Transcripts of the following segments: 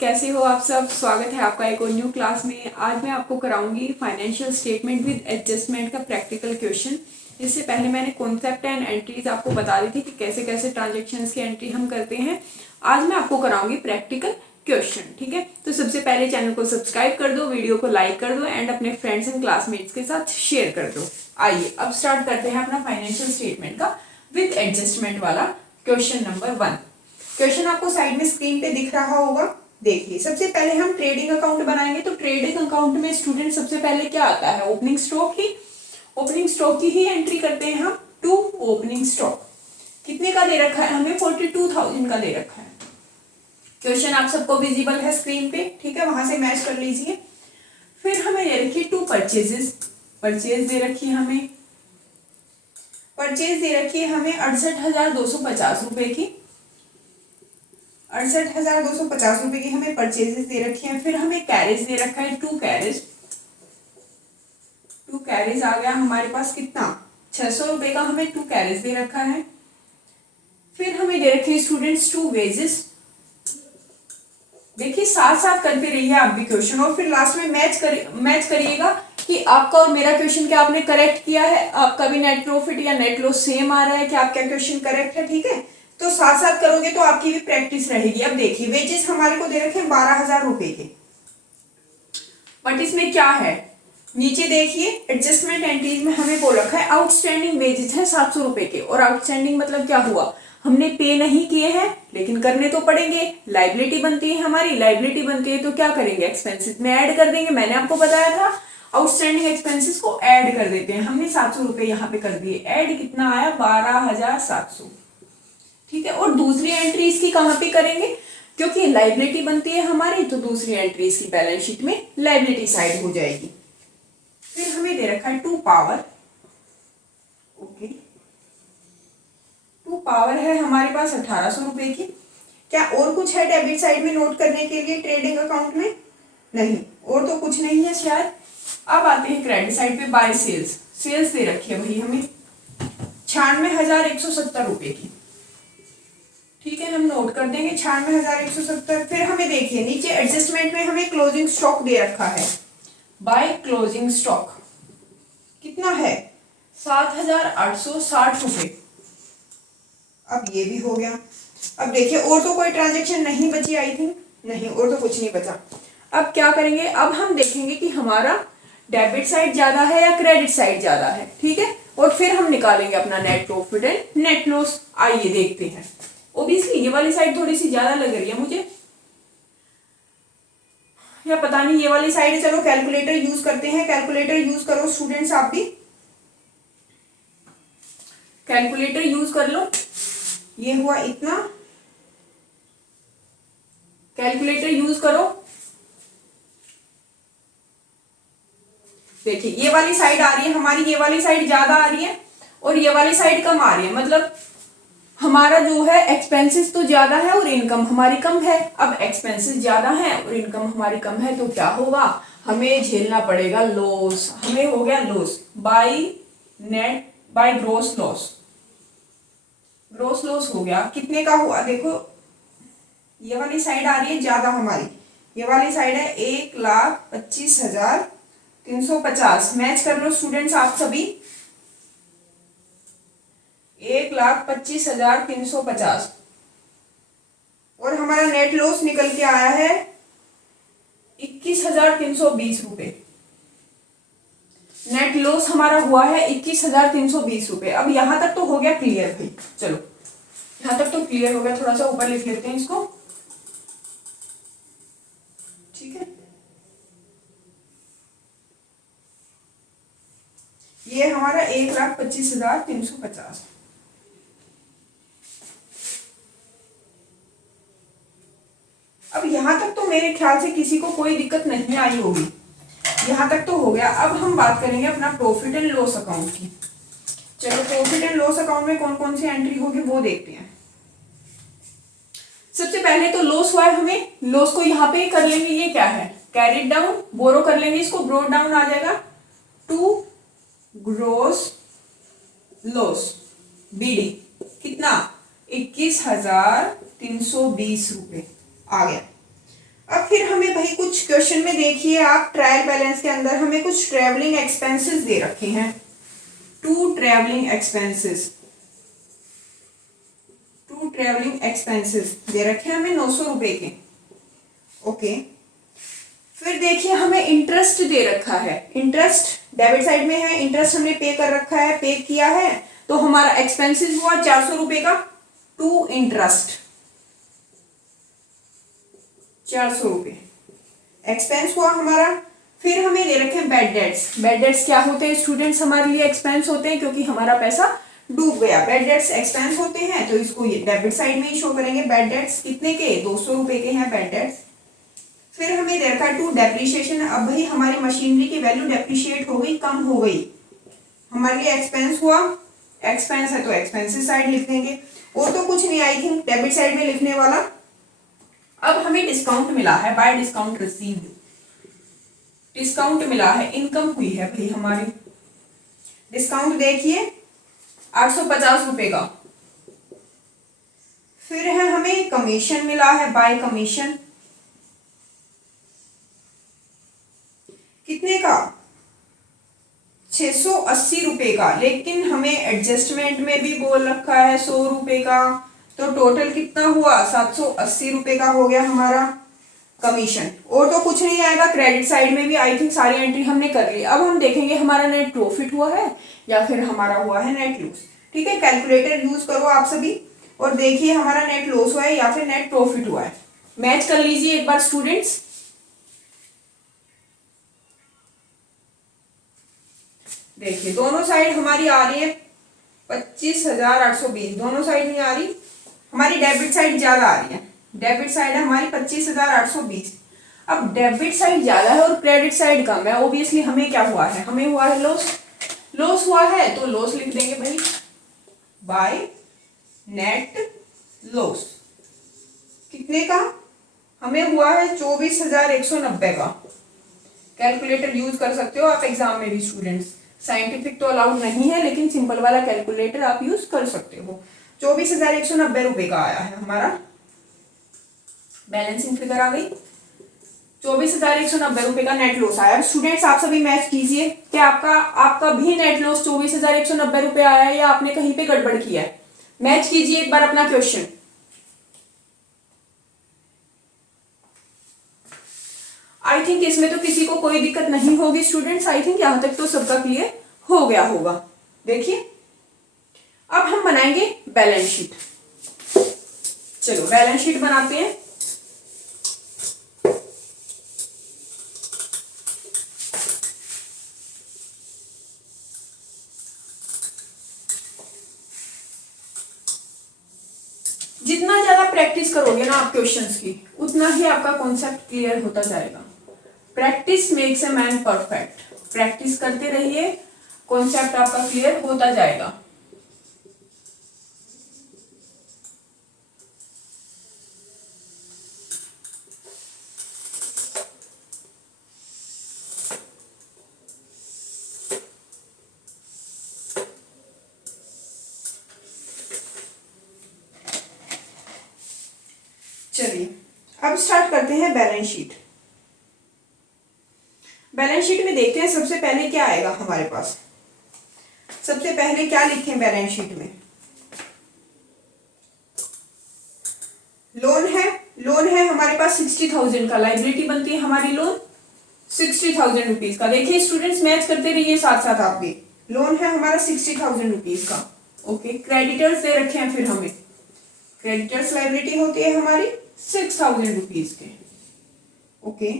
कैसे हो आप सब। स्वागत है आपका एक और न्यू क्लास में। आज मैं आपको कराऊंगी फाइनेंशियल स्टेटमेंट विद एडजस्टमेंट का प्रैक्टिकल क्वेश्चन। इससे पहले मैंने कॉन्सेप्ट एंड एंट्रीज आपको बता दी थी कि कैसे कैसे ट्रांजेक्शन्स की एंट्री हम करते हैं। आज मैं आपको कराऊंगी प्रैक्टिकल क्वेश्चन, ठीक है। तो सबसे पहले चैनल को सब्सक्राइब कर दो, वीडियो को लाइक कर दो एंड अपने फ्रेंड्स एंड क्लासमेट्स के साथ शेयर कर दो। आइए अब स्टार्ट करते हैं अपना फाइनेंशियल स्टेटमेंट का विद एडजस्टमेंट वाला क्वेश्चन नंबर 1। क्वेश्चन आपको साइड में स्क्रीन पे दिख रहा होगा। देखिए, सबसे पहले हम ट्रेडिंग अकाउंट बनाएंगे। तो ट्रेडिंग अकाउंट में स्टूडेंट सबसे पहले क्या आता है, ओपनिंग स्टॉक की ही एंट्री करते हैं हम। टू ओपनिंग स्टॉक कितने का दे रखा है हमें, 42,000 का दे रखा है। क्वेश्चन आप सबको विजिबल है स्क्रीन पे, ठीक है, वहां से मैच कर लीजिए। फिर हमें ये रखिए टू परचेज दे रखी है हमें। परचेज दे रखी है हमें 68,250 रुपए की। 68,250 रुपए की हमें परचेजेस दे रखी हैं। फिर हमें कैरेज दे रखा है टू कैरेज आ गया हमारे पास कितना, 600 रुपए का हमें टू कैरेज दे रखा है। फिर हमें दे रखे स्टूडेंट्स टू वेजेस। देखिए साथ साथ करते रहिए आप भी क्वेश्चन, और फिर लास्ट में मैच करिएगा कि आपका और मेरा क्वेश्चन क्या आपने करेक्ट किया है, आपका भी नेट प्रॉफिट या नेट लॉस सेम आ रहा है कि आपका क्वेश्चन करेक्ट है, ठीक है। तो साथ साथ करोगे तो आपकी भी प्रैक्टिस रहेगी। अब देखिए वेजेस हमारे को दे रखे हैं 12,000 रुपए के, बट इसमें क्या है, नीचे देखिए एडजस्टमेंट एंट्रीज में हमें बोल रखा है आउटस्टैंडिंग वेजेस है 700 रुपए के। और आउटस्टैंडिंग मतलब क्या हुआ, हमने पे नहीं किए हैं लेकिन करने तो पड़ेंगे। लाइबिलिटी बनती है हमारी, लाइबिलिटी बनती है तो क्या करेंगे, एक्सपेंसेस में ऐड कर देंगे। मैंने आपको बताया था आउटस्टैंडिंग एक्सपेंसेस को ऐड कर देते हैं। हमने 700 रुपए यहाँ पे कर दिए, ऐड कितना आया 12,700, ठीक है। और दूसरी एंट्री इसकी कहाँ पे करेंगे, क्योंकि लाइबिलिटी बनती है हमारी तो दूसरी एंट्री इसकी बैलेंस शीट में लाइबिलिटी साइड हो जाएगी। फिर हमें दे रखा है two power, okay, two power है हमारे पास 1800 रुपए की। क्या और कुछ है डेबिट साइड में नोट करने के लिए ट्रेडिंग अकाउंट में, नहीं और तो कुछ नहीं है शायद। अब आते हैं क्रेडिट साइड पे, बाय सेल्स दे रखी है भाई हमें 96,170 रुपए की, ठीक है, हम नोट कर देंगे 96,170। फिर हमें देखिए नीचे एडजस्टमेंट में हमें क्लोजिंग स्टॉक दे रखा है, बाय क्लोजिंग स्टॉक कितना है 7,860 रुपए। अब ये भी हो गया। अब देखिए और तो कोई ट्रांजेक्शन नहीं बची, आई थिंक नहीं, और तो कुछ नहीं बचा। अब क्या करेंगे, अब हम देखेंगे कि हमारा डेबिट साइड ज्यादा है या क्रेडिट साइड ज्यादा है, ठीक है। और फिर हम निकालेंगे अपना net profit and net loss. आइए देखते हैं। ओबियसली ये वाली साइड थोड़ी सी ज्यादा लग रही है मुझे, या पता नहीं ये वाली साइड है। चलो कैलकुलेटर यूज करते हैं, कैलकुलेटर यूज करो स्टूडेंट्स, आप भी कैलकुलेटर यूज कर लो। ये हुआ इतना, कैलकुलेटर यूज करो। देखिए ये वाली साइड आ रही है हमारी, ये वाली साइड ज्यादा आ रही है और ये वाली साइड कम आ रही है। मतलब हमारा जो है एक्सपेंसेस तो ज्यादा है और इनकम हमारी कम है। अब एक्सपेंसेस ज्यादा है और इनकम हमारी कम है तो क्या होगा, हमें झेलना पड़ेगा लॉस। हमें हो गया loss by gross loss. Gross loss हो गया, कितने का हुआ देखो, ये वाली साइड आ रही है ज्यादा हमारी, ये वाली साइड है 1,25,350। मैच कर लो स्टूडेंट्स आप सभी, 1,25,350। और हमारा नेट लॉस निकल के आया है 21,320 रुपए। नेट लॉस हमारा हुआ है 21,320 रुपए। अब यहां तक तो हो गया क्लियर भाई, चलो यहां तक तो क्लियर हो गया। थोड़ा सा ऊपर लिख लेते हैं इसको, ठीक है। ये हमारा 1,25,350। अब यहां तक तो मेरे ख्याल से किसी को कोई दिक्कत नहीं आई होगी, यहां तक तो हो गया। अब हम बात करेंगे अपना प्रॉफिट एंड लॉस अकाउंट की। चलो प्रॉफिट एंड लॉस अकाउंट में कौन कौन सी एंट्री होगी वो देखते हैं। सबसे पहले तो लॉस हुआ है, हमें लॉस को यहाँ पे कर लेंगे, ये क्या है, कैरिड डाउन, बोरो कर लेंगे इसको, ब्रोड डाउन आ जाएगा टू ग्रोस लॉस, बीडी कितना 21,320 रुपए आ गया। अब फिर हमें भाई कुछ क्वेश्चन में देखिए आप, ट्रायल बैलेंस के अंदर हमें कुछ ट्रेवलिंग एक्सपेंसेस दे रखे हैं, टू ट्रेवलिंग एक्सपेंसेस दे रखे हैं हमें 900 रुपए के। ओके, फिर देखिए हमें इंटरेस्ट दे रखा है, इंटरेस्ट डेबिट साइड में है, इंटरेस्ट हमने पे कर रखा है, पे किया है, तो हमारा एक्सपेंसेस हुआ 400 रुपए का टू इंटरेस्ट, 400 रुपए एक्सपेंस हुआ हमारा। फिर हमें दे रखे हैं बैड डेट्स। बैड डेट्स क्या होते हैं स्टूडेंट्स, हमारे लिए एक्सपेंस होते हैं क्योंकि हमारा पैसा डूब गया। बैड डेट्स एक्सपेंस होते हैं तो इसको ये डेबिट साइड में ही शो करेंगे। बैड डेट्स कितने के, 200 रुपए के हैं बैड डेट्स। फिर हमें दे रखा है टू डेप्रिशिएशन। अब भाई हमारी मशीनरी की वैल्यू डेप्रिशिएट हो गई, कम हो गई, हमारे लिए एक्सपेंस हुआ, एक्सपेंस है तो एक्सपेंसिव साइड लिख देंगे, और तो कुछ नहीं आई थिंक डेबिट साइड में लिखने वाला। अब हमें डिस्काउंट मिला है, बाय डिस्काउंट रिसीव्ड, डिस्काउंट मिला है, इनकम हुई है भाई हमारी। डिस्काउंट देखिए 850 रुपए का। फिर है हमें कमीशन मिला है, बाय कमीशन, कितने का, 680 रुपए का, लेकिन हमें एडजस्टमेंट में भी बोल रखा है 100 रुपए का, तो टोटल कितना हुआ 780 रुपए का हो गया हमारा कमीशन। और तो कुछ नहीं आएगा, क्रेडिट साइड में भी आई थिंक सारी एंट्री हमने कर ली। अब हम देखेंगे हमारा नेट प्रॉफिट हुआ है या फिर हमारा हुआ है नेट लॉस। ठीक है, कैलकुलेटर यूज करो आप सभी और देखिए हमारा नेट लॉस हुआ है या फिर नेट प्रॉफिट हुआ है। मैच कर लीजिए एक बार स्टूडेंट्स। देखिए दोनों साइड हमारी आ रही है 25,820, दोनों साइड नहीं आ रही, हमारी डेबिट साइड ज्यादा आ रही है, डेबिट साइड है हमारी 25,820। अब डेबिट साइड ज्यादा है और क्रेडिट साइड कम है, ऑब्वियसली हमें क्या हुआ है, हमें हुआ है लॉस। लॉस हुआ है तो लॉस लिख देंगे भाई बाय नेट लॉस। कितने का, हमें हुआ है 24,190 का। कैलकुलेटर यूज कर सकते हो आप एग्जाम में भी स्टूडेंट्स, साइंटिफिक तो अलाउड नहीं है लेकिन सिंपल वाला कैलकुलेटर आप यूज कर सकते हो। 24,190 रुपए का आया है हमारा, बैलेंसिंग फिगर आ गई, 24,190 रुपए का नेट लॉस आया। स्टूडेंट्स आप सभी मैच कीजिए कि आपका भी नेट लॉस 24,190 रुपए आया है या आपने कहीं पे गड़बड़ किया है। मैच कीजिए एक बार अपना क्वेश्चन। आई थिंक इसमें तो किसी को कोई दिक्कत नहीं होगी स्टूडेंट्स, आई थिंक यहां तक तो सबका क्लियर हो गया होगा। देखिए अब हम बनाएंगे बैलेंस शीट। चलो बैलेंस शीट बनाते हैं। जितना ज्यादा प्रैक्टिस करोगे ना आप क्वेश्चंस की, उतना ही आपका कॉन्सेप्ट क्लियर होता जाएगा। Practice makes a man perfect. Practice करते रहिए, कॉन्सेप्ट आपका क्लियर होता जाएगा। चलिए अब स्टार्ट करते हैं बैलेंस शीट। बैलेंस शीट में देखते हैं सबसे पहले क्या आएगा हमारे पास। सबसे पहले क्या लिखें बैलेंस शीट में, लोन है, लोन है हमारे पास 60,000 का, लाइबिलिटी बनती है हमारी लोन 60,000 रुपीज का। देखिए स्टूडेंट्स मैच करते रहिए साथ साथ आप भी, लोन है हमारा 60,000 रुपीज का। ओके, क्रेडिटर्स दे रखे हैं, फिर हमें क्रेडिटर्स लाइबिलिटी होती है हमारी 6,000 रुपीज के। ओके,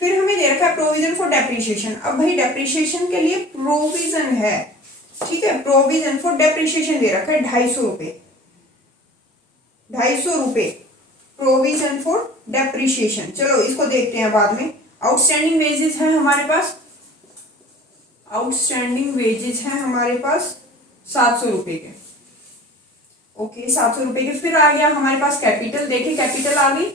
फिर हमें दे रखा है प्रोविजन फॉर डेप्रिशिएशन। अब भाई डेप्रिशिएशन के लिए प्रोविजन है, ठीक है, प्रोविजन फॉर डेप्रिशिएशन दे रखा है 250 रुपए, 250 रुपए प्रोविजन फॉर डेप्रिशिएशन। चलो इसको देखते हैं बाद में। आउटस्टैंडिंग वेजेस है हमारे पास, आउटस्टैंडिंग वेजेस है हमारे पास 700 रुपए के। ओके 700 रुपए के। फिर आ गया हमारे पास कैपिटल, देखिए कैपिटल आ गई।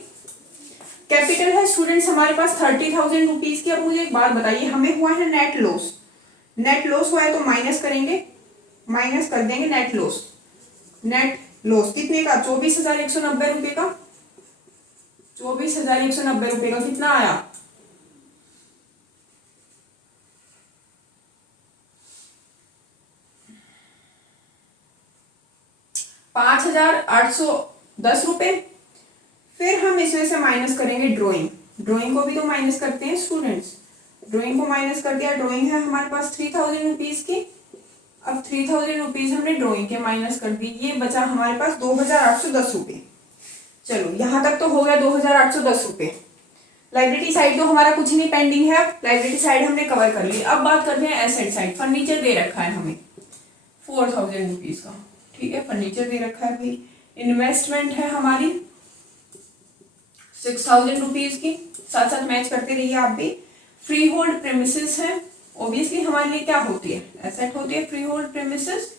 कैपिटल है स्टूडेंट्स हमारे पास 30,000 रुपीज की। अब मुझे एक बात बताइए, हमें हुआ है नेट लॉस, नेट लॉस हुआ है तो माइनस करेंगे, माइनस कर देंगे नेट लॉस। नेट लॉस कितने का? 24,190 रुपए का। 24,190 रुपए का कितना आया? 5,810 रुपए। फिर हम इसमें से माइनस करेंगे ड्राइंग, ड्राइंग को भी तो माइनस करते हैं स्टूडेंट्स, ड्राइंग को माइनस कर दिया। ड्राइंग है हमारे पास 3,000 रुपीज की। अब 3,000 रुपीज हमने ड्राइंग के माइनस कर दी, ये बचा हमारे पास 2,810 रुपए। चलो यहां तक तो हो गया 2,810 रुपए। लाइब्रेरी साइड तो हमारा कुछ नहीं पेंडिंग है, लाइब्रेरी साइड हमने कवर कर ली। अब बात करते हैं एसेट साइड। फर्नीचर दे रखा है हमें 4,000 रुपीज का, ठीक है, फर्नीचर दे रखा है भाई। इन्वेस्टमेंट है हमारी 6,000 रुपीज की, साथ साथ मैच करते रहिए आप भी। फ्री होल्ड प्रेमिसेस है, ऑब्वियसली हमारे लिए क्या होती है? एसेट होती है। फ्री होल्ड प्रेमिसेस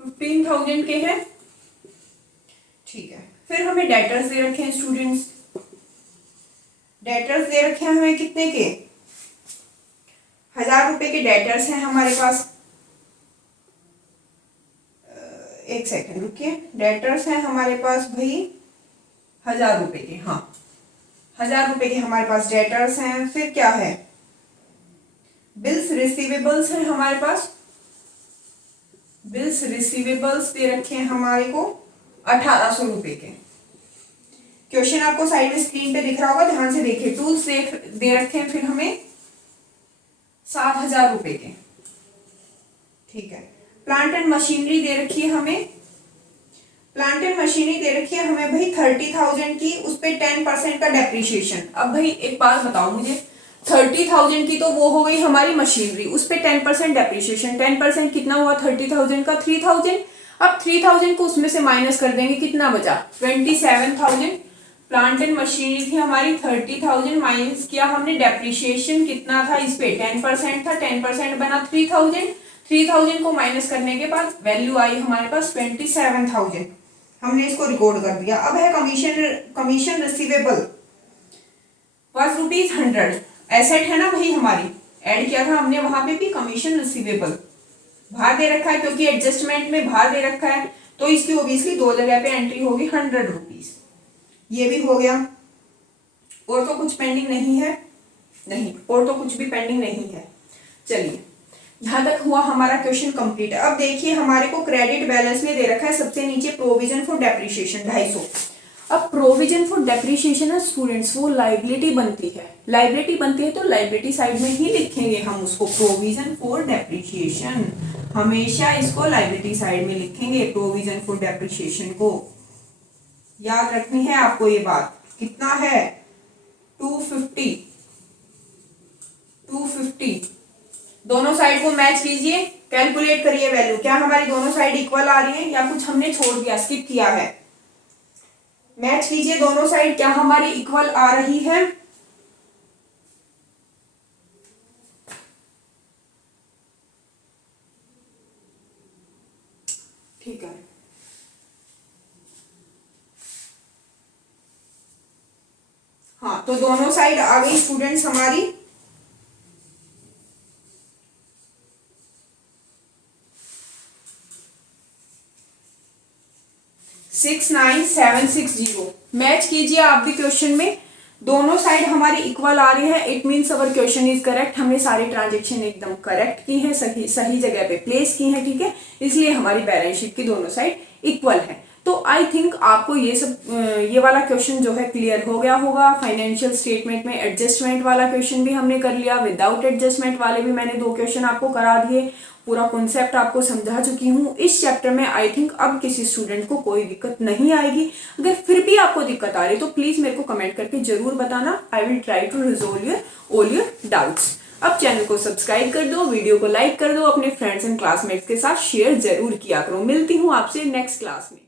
15,000 के हैं, ठीक है। फिर हमें डेटर्स दे रखे हैं स्टूडेंट्स, डेटर्स दे रखे हैं हमें कितने के? 1,000 रुपए के डेटर्स हैं हमारे पास। एक सेकंड रुकिए, डेटर्स हैं हमारे पास भाई 1,000 रुपए के, हाँ 1,000 रुपए के हमारे पास डेटर्स हैं। फिर क्या है? बिल्स रिसीवेबल्स हैं हमारे पास, बिल्स रिसीवेबल्स दे रखे हैं हमारे को 1,800 रुपए के। क्वेश्चन आपको साइड में स्क्रीन पे दिख रहा होगा, ध्यान से देखिए। टूल्स दे रखे हैं फिर हमें 7,000 रुपए के, ठीक है। प्लांट एंड मशीनरी दे रखी है हमें, प्लांट एंड मशीनरी दे रखी है हमें भाई 30,000 की, उस पे 10% का डेप्रिसिएशन। अब भाई एक बात बताओ मुझे, 30,000 की तो वो हो गई हमारी मशीनरी, उस पे 10% डेप्रिसिएशन। 10% कितना हुआ 30,000 का? 3,000। अब 3,000 को उसमें से माइनस कर देंगे, कितना बचा? 27,000। प्लांट एंड मशीनरी थी हमारी 30,000, माइनस किया हमने डेप्रिसिएशन कितना था इस पे? 10% था, 10% बना 3,000। 3,000 को माइनस करने के बाद वैल्यू आई हमारे पास 27,000, हमने इसको रिकॉर्ड कर दिया। अब है कमीशन रिसीवेबल was ₹100। एसेट है ना भाई हमारी, ऐड किया था हमने वहां पे भी कमीशन रिसीवेबल। बाहर दे रखा है क्योंकि एडजस्टमेंट में बाहर दे रखा है, तो इसकी ओबियसली दो जगह पे एंट्री होगी 100 रुपीज। ये भी हो गया। और तो कुछ पेंडिंग नहीं है, नहीं और तो कुछ भी पेंडिंग नहीं है। चलिए यहाँ तक हुआ हमारा क्वेश्चन कंप्लीट है। अब देखिए हमारे को क्रेडिट बैलेंस में दे रखा है सबसे नीचे प्रोविजन फॉर डेप्रिसिएशन 250। अब प्रोविजन फॉर डेप्रिसिएशन है स्टूडेंट्स, वो लाइबिलिटी बनती है, लाइबिलिटी बनती है तो लाइबिलिटी साइड में ही लिखेंगे हम उसको, प्रोविजन फॉर डेप्रिसिएशन। हमेशा इसको लाइबिलिटी साइड में लिखेंगे प्रोविजन फॉर डेप्रिसिएशन को। याद रखनी है आपको ये बात। कितना है? 250। दोनों साइड को मैच कीजिए, कैलकुलेट करिए वैल्यू। क्या हमारी दोनों साइड इक्वल आ रही है या कुछ हमने छोड़ दिया, स्किप किया है? मैच कीजिए दोनों साइड, क्या हमारी इक्वल आ रही है? ठीक है, हाँ तो दोनों साइड आ गई स्टूडेंट्स हमारी। $69,760 मैच कीजिए आप भी क्वेश्चन में, दोनों साइड हमारी इक्वल आ रही है। It means our question is correct, हमने सारी ट्रांजेक्शन एकदम करेक्ट की है, सही जगह पे प्लेस की है, ठीक है। इसलिए हमारी बैलेंस शीट की दोनों साइड इक्वल है। तो आई थिंक आपको ये वाला क्वेश्चन जो है क्लियर हो गया होगा। फाइनेंशियल स्टेटमेंट में एडजस्टमेंट वाला क्वेश्चन भी हमने कर लिया, विदाउट एडजस्टमेंट वाले भी मैंने 2 क्वेश्चन आपको करा दिए, पूरा कॉन्सेप्ट आपको समझा चुकी हूँ। इस चैप्टर में आई थिंक अब किसी स्टूडेंट को कोई दिक्कत नहीं आएगी। अगर फिर भी आपको दिक्कत आ रही है तो प्लीज मेरे को कमेंट करके जरूर बताना। I will try to resolve all your doubts. अब चैनल को सब्सक्राइब कर दो, वीडियो को लाइक कर दो, अपने फ्रेंड्स एंड क्लासमेट्स के साथ शेयर जरूर किया करो। मिलती हूँ आपसे नेक्स्ट क्लास में।